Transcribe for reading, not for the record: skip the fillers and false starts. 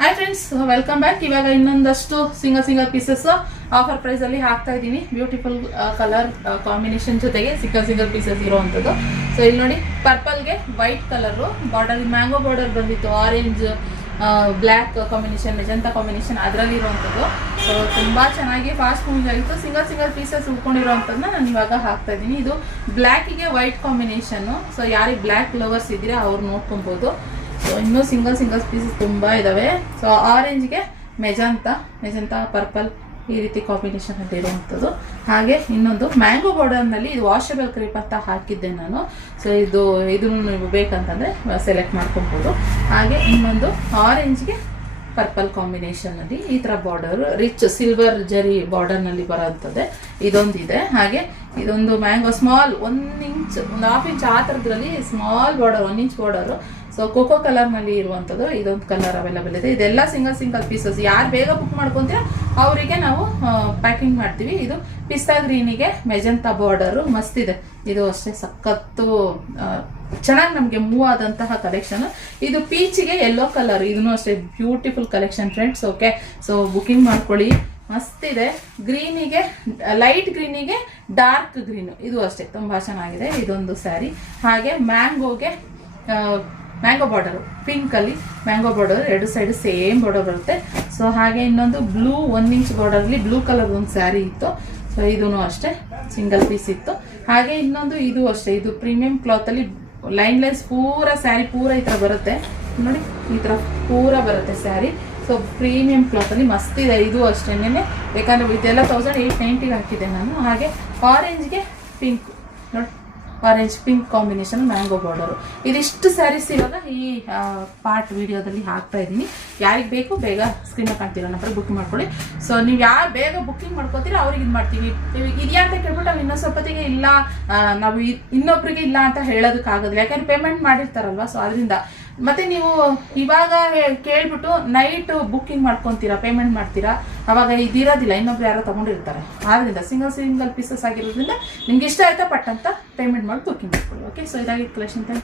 Hi friends, welcome back. ಇವಾಗ ಇನ್ನೊಂದಷ್ಟು single pieces offer price ಅಲ್ಲಿ ಹಾಕ್ತಾ ಇದ್ದೀನಿ. ಬ್ಯೂಟಿಫುಲ್ ಕಲರ್ ಕಾಂಬಿನೇಷನ್ ಜೊತೆಗೆ ಸಿಂಗಲ್ ಪೀಸಸ್ ಇರುವಂತದ್ದು. ಸೊ ಇಲ್ಲಿ ನೋಡಿ, ಪರ್ಪಲ್ಗೆ white colour border, mango border ಬಂದಿತ್ತು, orange black combination, magenta combination ಅದರಲ್ಲಿ ಇರುವಂಥದ್ದು. ಸೊ ತುಂಬಾ ಚೆನ್ನಾಗಿ ಫಾಸ್ಟ್ ಮೂವಿಂಗ್ ಆಗಿತ್ತು. ಸಿಂಗಲ್ ಪೀಸಸ್ ಉಳ್ಕೊಂಡಿರುವಂಥದ್ದನ್ನ ನಾನು ಇವಾಗ ಹಾಕ್ತಾ ಇದ್ದೀನಿ. ಇದು ಬ್ಲ್ಯಾಕಿಗೆ ವೈಟ್ ಕಾಂಬಿನೇಷನ್. ಸೊ ಯಾರಿಗೆ ಬ್ಲ್ಯಾಕ್ ಲವರ್ಸ್ ಇದ್ರೆ ಅವ್ರು ನೋಡ್ಕೊಬಹುದು. ಸೊ ಇನ್ನೂ ಸಿಂಗಲ್ ಪೀಸಸ್ ತುಂಬಾ ಇದಾವೆ. ಸೊ ಆರೆಂಜ್ಗೆ ಮೆಜಂತಾ ಪರ್ಪಲ್ ಈ ರೀತಿ ಕಾಂಬಿನೇಷನ್ ಅಲ್ಲಿ ಇರುವಂಥದ್ದು. ಹಾಗೆ ಇನ್ನೊಂದು ಮ್ಯಾಂಗೋ ಬಾರ್ಡರ್ನಲ್ಲಿ ಇದು ವಾಷಬಲ್ ಕ್ರೇಪ್ ಅಂತ ಹಾಕಿದ್ದೆ ನಾನು. ಸೊ ಇದನ್ನು ನೀವು ಬೇಕಂತಂದ್ರೆ ಸೆಲೆಕ್ಟ್ ಮಾಡ್ಕೊಬಹುದು. ಹಾಗೆ ಇನ್ನೊಂದು ಆರೆಂಜ್ಗೆ ಪರ್ಪಲ್ ಕಾಂಬಿನೇಷನ್ ಅಲ್ಲಿ ಈ ತರ ಬಾರ್ಡರ್, ರಿಚ್ ಸಿಲ್ವರ್ ಜರಿ ಬಾರ್ಡರ್ ನಲ್ಲಿ ಬರೋಂಥದ್ದೇ ಇದೊಂದಿದೆ. ಹಾಗೆ ಇದೊಂದು ಮ್ಯಾಂಗೋ ಸ್ಮಾಲ್ 1 ಇಂಚ್, 1/2 ಇಂಚ್ ಆ ಥರದ್ರಲ್ಲಿ small border, 1 inch border. So cocoa colour ನಲ್ಲಿ ಇರುವಂಥದ್ದು ಇದೊಂದು ಕಲರ್ ಅವೈಲಬಲ್ ಇದೆ. ಇದೆಲ್ಲ ಸಿಂಗಲ್ ಪೀಸಸ್. ಯಾರು ಬೇಗ ಬುಕ್ ಮಾಡ್ಕೊಂತೀರ ಅವರಿಗೆ ನಾವು ಪ್ಯಾಕಿಂಗ್ ಮಾಡ್ತೀವಿ. ಇದು ಪಿಸ್ತಾ ಗ್ರೀನಿಗೆ ಮೆಜಂತಾ ಬಾರ್ಡರ್ ಮಸ್ತ್ ಇದೆ. ಇದು ಅಷ್ಟೇ ಸಖತ್ತು ಚೆನ್ನಾಗಿ ನಮಗೆ ಮೂವ್ ಆದಂತಹ ಕಲೆಕ್ಷನ್. ಇದು ಪೀಚಿಗೆ ಯೆಲ್ಲೋ ಕಲರ್, ಇದನ್ನು ಅಷ್ಟೇ beautiful collection friends. Okay, so booking ಮಾಡ್ಕೊಳ್ಳಿ, ಮಸ್ತ್ ಇದೆ. ಗ್ರೀನಿಗೆ, ಲೈಟ್ ಗ್ರೀನಿಗೆ ಡಾರ್ಕ್ ಗ್ರೀನ್, ಇದು ಅಷ್ಟೇ ತುಂಬಾ ಚೆನ್ನಾಗಿದೆ. ಇದೊಂದು ಸ್ಯಾರಿ. ಹಾಗೆ ಮ್ಯಾಂಗೋ ಬಾರ್ಡರ್, ಪಿಂಕ್ ಅಲ್ಲಿ mango border, 2 side same border ಬರುತ್ತೆ. ಸೊ ಹಾಗೆ ಇನ್ನೊಂದು ಬ್ಲೂ 1 ಇಂಚ್ ಬಾರ್ಡರ್ ಅಲ್ಲಿ ಬ್ಲೂ ಕಲರ್ ಒಂದು ಸ್ಯಾರಿ ಇತ್ತು. ಸೊ ಇದೂ ಅಷ್ಟೇ ಸಿಂಗಲ್ ಪೀಸ್ ಇತ್ತು. ಹಾಗೆ ಇನ್ನೊಂದು ಇದು ಅಷ್ಟೇ, ಇದು ಪ್ರೀಮಿಯಂ ಕ್ಲಾತ್ ಅಲ್ಲಿ ಲೈನ್ಲೆಸ್ ಪೂರ ಸ್ಯಾರಿ ಪೂರ ಈ ತರ ಬರುತ್ತೆ ನೋಡಿ, ಈ ತರ ಪೂರ ಬರುತ್ತೆ ಸ್ಯಾರಿ. ಸೊ ಪ್ರೀಮಿಯಂ ಕ್ಲಾತ್ ಅಲ್ಲಿ ಮಸ್ತ್ ಇದೆ. ಇದು ಅಷ್ಟೇನೆ, ಯಾಕಂದ್ರೆ ಇದೆಲ್ಲ 1890 ಹಾಕಿದ್ದೆ ನಾನು. ಹಾಗೆ ಆರೆಂಜ್ಗೆ ಪಿಂಕ್ ನೋಡಿ, orange pink combination mango border. ಇದಿಷ್ಟು ಸ್ಯಾರೀಸ್ ಇವಾಗ ಈ ಪಾರ್ಟ್ ವಿಡಿಯೋದಲ್ಲಿ ಹಾಕ್ತಾ ಇದ್ದೀನಿ. ಯಾರಿಗೆ ಬೇಕು ಬೇಗ ಸ್ಕ್ರೀನ್ ಕಾಣ್ತೀರಾ ನಂಬರ್ ಬುಕ್ ಮಾಡ್ಕೊಳ್ಳಿ. ಸೊ ನೀವು ಯಾರು ಬೇಗ ಬುಕ್ಕಿಂಗ್ ಮಾಡ್ಕೋತೀರಾ ಅವ್ರಿಗೆ ಇದು ಮಾಡ್ತೀವಿ. ಇದೆಯಾ ಅಂತ ಕೇಳ್ಬಿಟ್ಟು ನಾವು ಇನ್ನೊಂದು ಸ್ವಲ್ಪತ್ತಿಗೆ ಇಲ್ಲ, ನಾವು ಇನ್ನೊಬ್ರಿಗೆ ಇಲ್ಲ ಅಂತ ಹೇಳೋದಕ್ಕಾಗೋದಿಲ್ಲ, ಯಾಕಂದ್ರೆ ಪೇಮೆಂಟ್ ಮಾಡಿರ್ತಾರಲ್ವಾ. ಸೊ ಅದರಿಂದ ಮತ್ತೆ ನೀವು ಇವಾಗ ಕೇಳ್ಬಿಟ್ಟು ನೈಟ್ ಬುಕ್ಕಿಂಗ್ ಮಾಡ್ಕೊತೀರಾ, ಪೇಮೆಂಟ್ ಮಾಡ್ತೀರಾ, ಅವಾಗ ಇದಿರೋದಿಲ್ಲ, ಇನ್ನೊಬ್ರು ಯಾರೋ ತಗೊಂಡಿರ್ತಾರೆ. ಆದ್ರಿಂದ ಸಿಂಗಲ್ ಪೀಸಸ್ ಆಗಿರೋದ್ರಿಂದ ನಿಮ್ಗೆ ಇಷ್ಟ ಆಯ್ತಾ ಪಟ್ ಅಂತ ಪೇಮೆಂಟ್ ಮಾಡಿ ಬುಕ್ಕಿಂಗ್ ಮಾಡ್ಕೊಳ್ಳಿ. ಓಕೆ, ಸೊ ಇದಾಗಿತ್ತು ಕಲೆಕ್ಷನ್.